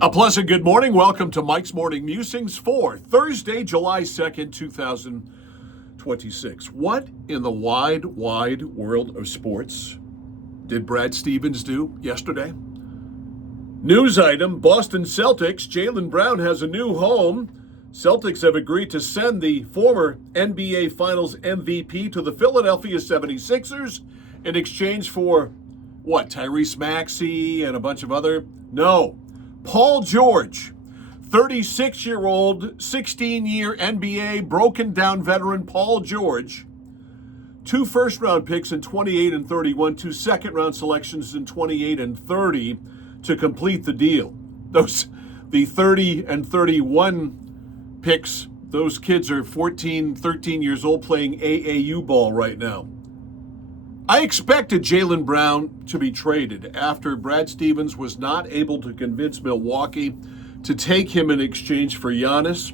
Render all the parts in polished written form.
A pleasant good morning. Welcome to Mike's Morning Musings for Thursday, July 2nd, 2026. What in the wide world of sports did Brad Stevens do yesterday? News item, Boston Celtics, Jaylen Brown has a new home. Celtics have agreed to send the former NBA Finals MVP to the Philadelphia 76ers in exchange for, Tyrese Maxey and a bunch of other? No. Paul George, 36-year-old, 16-year NBA broken-down veteran Paul George, 2 first-round picks in 28 and 31, 2 second-round selections in 28 and 30 to complete the deal. The 30 and 31 picks, those kids are 14, 13 years old playing AAU ball right now. I expected Jaylen Brown to be traded after Brad Stevens was not able to convince Milwaukee to take him in exchange for Giannis.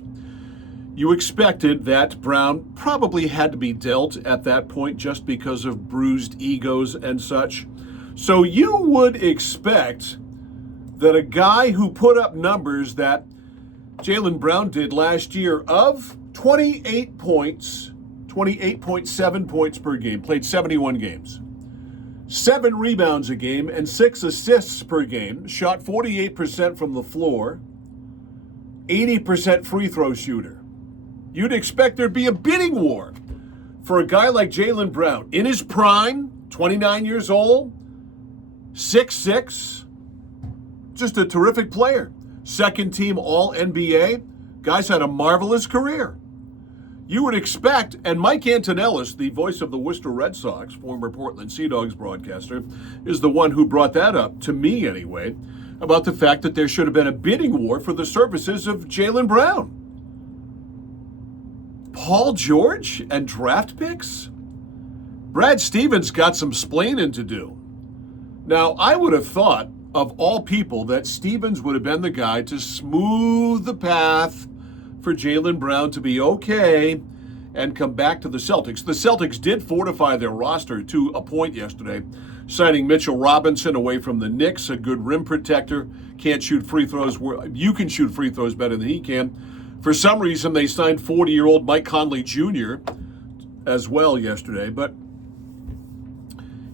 You expected that Brown probably had to be dealt at that point just because of bruised egos and such. So you would expect that a guy who put up numbers that Jaylen Brown did last year of 28 points, 28.7 points per game, played 71 games, 7 rebounds a game, and 6 assists per game, shot 48% from the floor, 80% free throw shooter. You'd expect there'd be a bidding war for a guy like Jaylen Brown in his prime, 29 years old, 6'6", just a terrific player. Second team All-NBA. Guy's had a marvelous career. You would expect, and Mike Antonellis, the voice of the Worcester Red Sox, former Portland Sea Dogs broadcaster, is the one who brought that up, to me anyway, about the fact that there should have been a bidding war for the services of Jaylen Brown. Paul George and draft picks? Brad Stevens got some splaining to do. Now, I would have thought, of all people, that Stevens would have been the guy to smooth the path for Jaylen Brown to be okay and come back to the Celtics. The Celtics did fortify their roster to a point yesterday, signing Mitchell Robinson away from the Knicks, a good rim protector, can't shoot free throws. You can shoot free throws better than he can. For some reason, they signed 40-year-old Mike Conley Jr. as well yesterday. But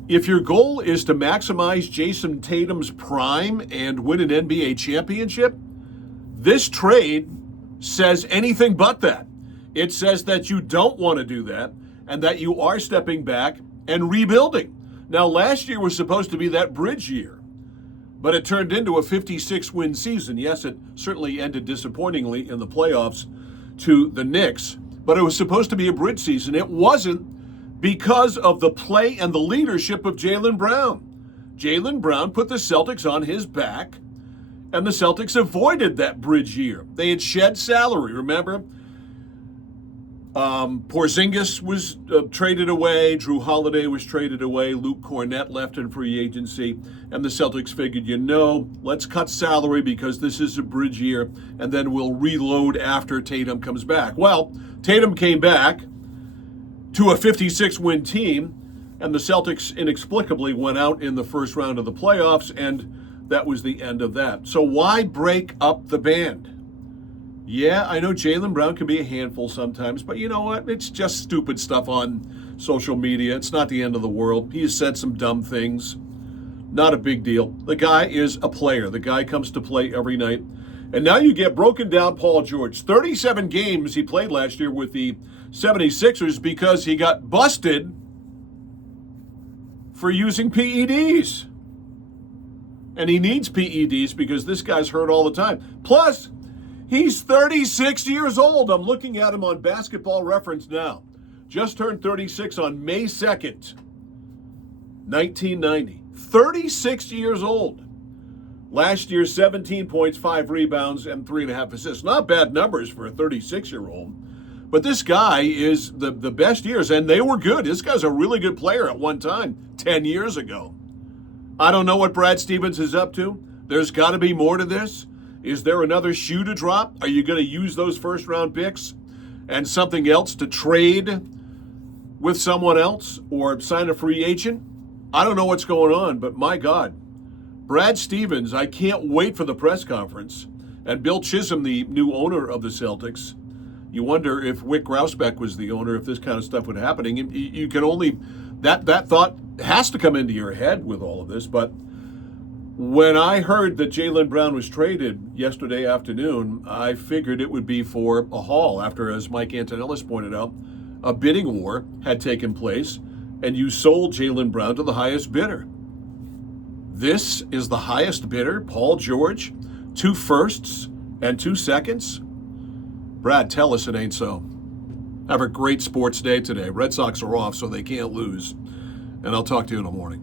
if your goal is to maximize Jason Tatum's prime and win an NBA championship, this trade says anything but that. It says that you don't want to do that and that you are stepping back and rebuilding. Now, last year was supposed to be that bridge year, but it turned into a 56-win season. Yes, it certainly ended disappointingly in the playoffs to the Knicks, but it was supposed to be a bridge season. It wasn't because of the play and the leadership of Jaylen Brown. Jaylen Brown put the Celtics on his back, and the Celtics avoided that bridge year. They had shed salary, remember? Porzingis was traded away. Drew Holiday was traded away. Luke Cornett left in free agency. And the Celtics figured, let's cut salary because this is a bridge year, and then we'll reload after Tatum comes back. Well, Tatum came back to a 56-win team, and the Celtics inexplicably went out in the first round of the playoffs, and that was the end of that. So why break up the band? Yeah, I know Jaylen Brown can be a handful sometimes, but you know what? It's just stupid stuff on social media. It's not the end of the world. He has said some dumb things. Not a big deal. The guy is a player. The guy comes to play every night. And now you get broken down Paul George. 37 games he played last year with the 76ers because he got busted for using PEDs. And he needs PEDs because this guy's hurt all the time. Plus, he's 36 years old. I'm looking at him on Basketball Reference now. Just turned 36 on May 2nd, 1990. 36 years old. Last year, 17 points, 5 rebounds, and 3.5 assists. Not bad numbers for a 36-year-old. But this guy is the best years, and they were good. This guy's a really good player at one time, 10 years ago. I don't know what Brad Stevens is up to. There's got to be more to this. Is there another shoe to drop? Are you going to use those first-round picks and something else to trade with someone else or sign a free agent? I don't know what's going on, but my God, Brad Stevens, I can't wait for the press conference. And Bill Chisholm, the new owner of the Celtics, you wonder if Wick Grousbeck was the owner, if this kind of stuff would happen. You can only, that thought has to come into your head with all of this. But when I heard that Jaylen Brown was traded yesterday afternoon, I figured it would be for a haul after, as Mike Antonellis pointed out, a bidding war had taken place, and you sold Jaylen Brown to the highest bidder. This is the highest bidder, Paul George, 2 firsts and 2 seconds. Brad, tell us it ain't so. Have a great sports day today. Red Sox are off, so they can't lose. And I'll talk to you in the morning.